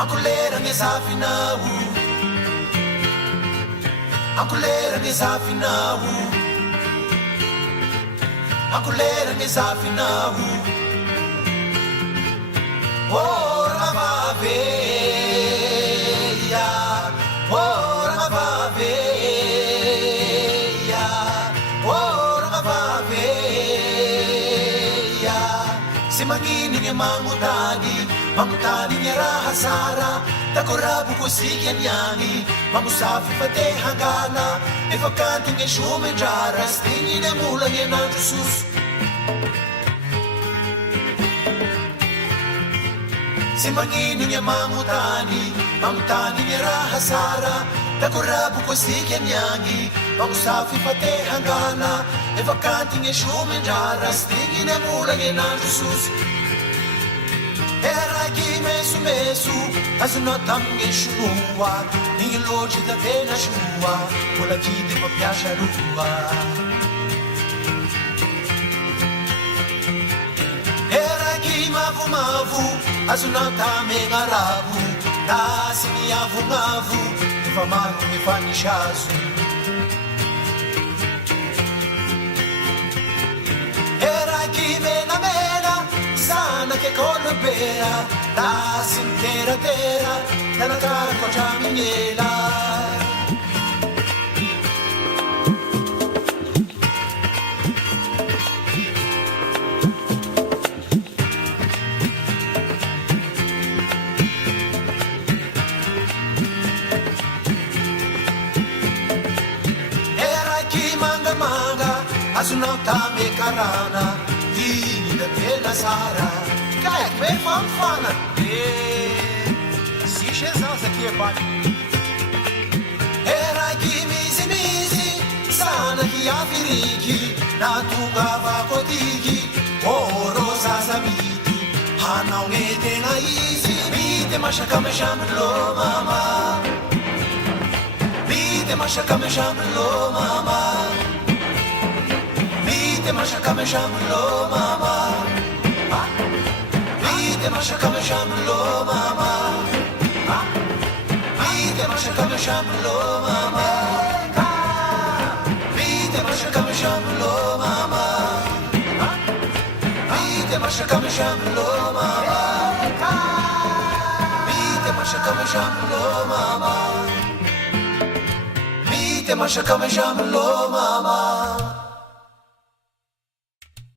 Ankulera nge zafinawu, ankulera nge zafinawu, ankulera nge zafinawu. Oh ramaveya, oh ramaveya, oh ramaveya. Simangini nge mangutani, mangutani nge rahasara. Takorabu ko sikyan yani, mamusafi pate hangana. Evakanti nge shumenjara, stingi ne mula nge na Jesus. Simangini nge mangutani, mangutani nge rahasara. Takorabu ko sikyan yani, mamusafi pate hangana. Evakanti nge shumenjara, stingi ne mula nge na Jesus. Era que mesu mesu, azuna tamge shunua, niloji da tena shua, pola kide pa piasha rua. Era que mavu mavu, azuna tame ngarabu, tasi ni avu mavu, ifamaru mifani shazu. Era que mena mena, sana che con bera, la sintera tera, dalla cara con giaminiela. Era chi manga manga, asunauta me carana. Pela Sara, cai bem fanfana. Se Jesus aqui é pai. Era que misi sana que a firiki, na tunga va kotiki, rosa zamiti, hanau ngete na isi, bite mashaka me shamlo mama, bite mashaka me shamlo mama. Bite mashaka me shamlo mama, bite mashaka me shamlo mama, bite mashaka me shamlo mama, bite mashaka me shamlo mama, bite mashaka me shamlo mama, bite mashaka me shamlo mama, bite mashaka me shamlo mama.